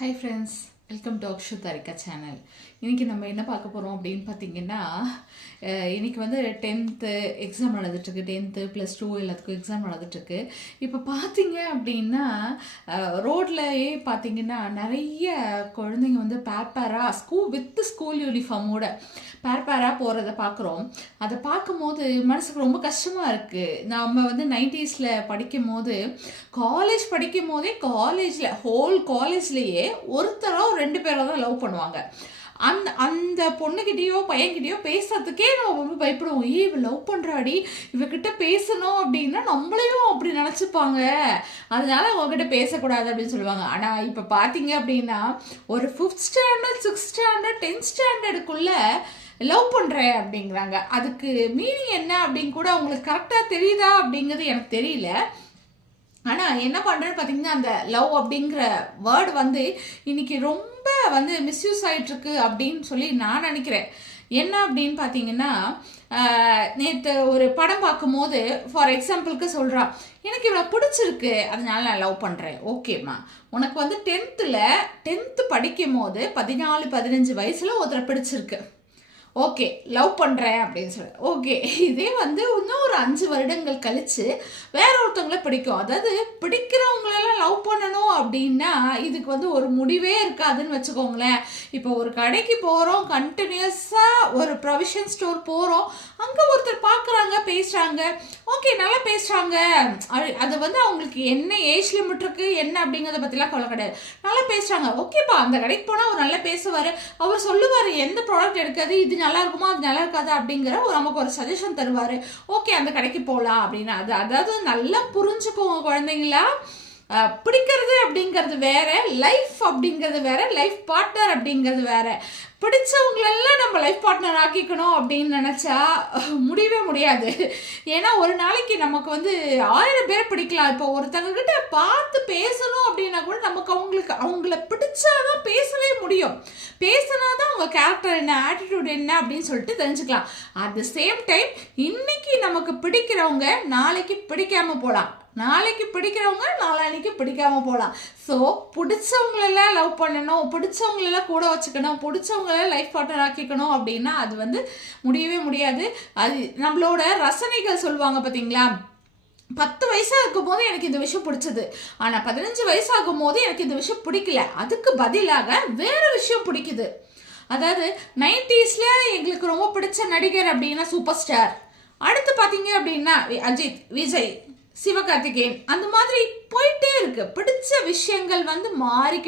High friends, welcome to Akshu Tharika channel. இன்றைக்கி நம்ம என்ன பார்க்க போகிறோம் அப்படின்னு பார்த்தீங்கன்னா, இன்றைக்கி வந்து 10th எக்ஸாம் நடந்துட்டுருக்கு. 10th +2 எல்லாத்துக்கும் எக்ஸாம் நடந்துட்டுருக்கு. இப்போ பார்த்தீங்க அப்படின்னா ரோட்லேயே பார்த்தீங்கன்னா நிறைய குழந்தைங்க வந்து பேராக ஸ்கூல் யூனிஃபார்மோட பேராக போகிறத பார்க்குறோம். அதை பார்க்கும்போது மனசுக்கு ரொம்ப கஷ்டமாக இருக்குது. நம்ம வந்து 90s படிக்கும் போது, காலேஜ் படிக்கும் போதே ஹோல் காலேஜ்லேயே ஒருத்தரோ 2 பேரோ தான் லவ் பண்ணுவாங்க. அந்த அந்த பொண்ணுகிட்டயோ பையன்கிட்டயோ பேசுறதுக்கே நம்ம ரொம்ப பயப்படுவோம். இவ லவ் பண்றாடி, இவகிட்ட பேசணும் அப்படின்னா நம்மளையும் அப்படி நினைச்சுப்பாங்க, அதனால அவங்ககிட்ட பேசக்கூடாது அப்படின்னு சொல்லுவாங்க. ஆனா இப்ப பாத்தீங்க அப்படின்னா ஒரு 5th standard 6th standard 10th ஸ்டாண்டர்டுக்குள்ள love பண்றேன் அப்படிங்கிறாங்க. அதுக்கு மீனிங் என்ன அப்படின்னு கூட அவங்களுக்கு கரெக்டா தெரியுதா அப்படிங்கிறது எனக்கு தெரியல. ஆனால் என்ன பண்ணுறேன்னு பார்த்தீங்கன்னா, அந்த லவ் அப்படிங்கிற வேர்டு வந்து இன்னைக்கு ரொம்ப வந்து மிஸ்யூஸ் ஆகிட்டுருக்கு அப்படின்னு சொல்லி நான் நினைக்கிறேன். என்ன அப்படின்னு பார்த்தீங்கன்னா, நேற்று ஒரு படம் பார்க்கும்போது ஃபார் எக்ஸாம்பிளுக்கு சொல்கிறா, எனக்கு இவனை பிடிச்சிருக்கு அதனால நான் லவ் பண்ணுறேன். ஓகேம்மா, உனக்கு வந்து 10th படிக்கும் போது 14-15 வயசில் ஒருத்தரை பிடிச்சிருக்கு, ஓகே லவ் பண்ணுறேன் அப்படின்னு சொல்லி. ஓகே, இதே வந்து இன்னும் ஒரு 5 வருடங்கள் கழித்து வேற ஒருத்தவங்களை பிடிக்கும். அதாவது பிடிக்கிறவங்களெல்லாம் லவ் பண்ணணும் அப்படின்னா இதுக்கு வந்து ஒரு முடிவே இருக்காதுன்னு வச்சுக்கோங்களேன். இப்போ ஒரு கடைக்கு போகிறோம், கண்டினியூஸாக ஒரு ப்ரொவிஷன் ஸ்டோர் போகிறோம், அங்கே ஒருத்தர் பார்க்குறாங்க, பேசுகிறாங்க, ஓகே நல்லா பேசுகிறாங்க. அது வந்து அவங்களுக்கு என்ன ஏஜ் லிமிட் இருக்குது என்ன அப்படிங்கிறத பற்றிலாம் கவலை கிடையாது. நல்லா பேசுகிறாங்க, ஓகேப்பா அந்த கடைக்கு போனால் அவர் நல்லா பேசுவார், அவர் சொல்லுவார் எந்த ப்ராடக்ட் எடுக்காது, இது நல்லா இருக்குமா அது நல்லா இருக்காது அப்படிங்கிற நமக்கு ஒரு சஜஷன் தருவார். ஓகே அந்த கடைக்கு போகலாம் அப்படின்னு. அதாவது நல்லா புரிஞ்சுக்கோங்க குழந்தைங்களா. பிடிக்கிறது அப்படிங்கிறது வேற, லைஃப் அப்படிங்கிறது வேற, லைஃப் பார்ட்னர் அப்படிங்கிறது வேற. பிடிச்சவங்களெல்லாம் நம்ம லைஃப் பார்ட்னர் ஆக்கிக்கணும் அப்படின்னு நினச்சா முடியவே முடியாது. ஏன்னா ஒரு நாளைக்கு நமக்கு வந்து 1000 பேர் பிடிக்கலாம். இப்போ ஒருத்தங்க கிட்ட பார்த்து பேசணும் அப்படின்னா கூட நமக்கு அவங்கள பிடிச்சாதான் பேசவே முடியும். பேசினாதான் அவங்க கேரக்டர் என்ன, ஆட்டிடியூட் என்ன அப்படின்னு சொல்லிட்டு தெரிஞ்சுக்கலாம். அட் த சேம் டைம் இன்னைக்கு நமக்கு பிடிக்கிறவங்க நாளைக்கு பிடிக்காம போகலாம், நாளைக்கு பிடிக்கிறவங்க நாளைக்கு பிடிக்காம போகலாம். ஸோ பிடிச்சவங்களெல்லாம் லவ் பண்ணணும், பிடிச்சவங்களெல்லாம் கூட வச்சுக்கணும், பிடிச்சவங்களெல்லாம் லைஃப் பார்ட்னர் ஆக்கிக்கணும் அப்படின்னா அது வந்து முடியவே முடியாது. அது நம்மளோட ரசனைகள் சொல்லுவாங்க பார்த்தீங்களா. 10 வயசாக இருக்கும் போது எனக்கு இந்த விஷயம் பிடிச்சது, ஆனால் 15 வயசாகும் போது எனக்கு இந்த விஷயம் பிடிக்கல, அதுக்கு பதிலாக வேற விஷயம் பிடிக்குது. அதாவது 90s எங்களுக்கு ரொம்ப பிடிச்ச நடிகர் அப்படின்னா சூப்பர் ஸ்டார், அடுத்து பார்த்தீங்க அப்படின்னா அஜித், விஜய், சிவகார்த்திகேயன், அந்த மாதிரி போயிட்டே இருக்கு. பிடிச்ச விஷயங்கள் வந்து மாறி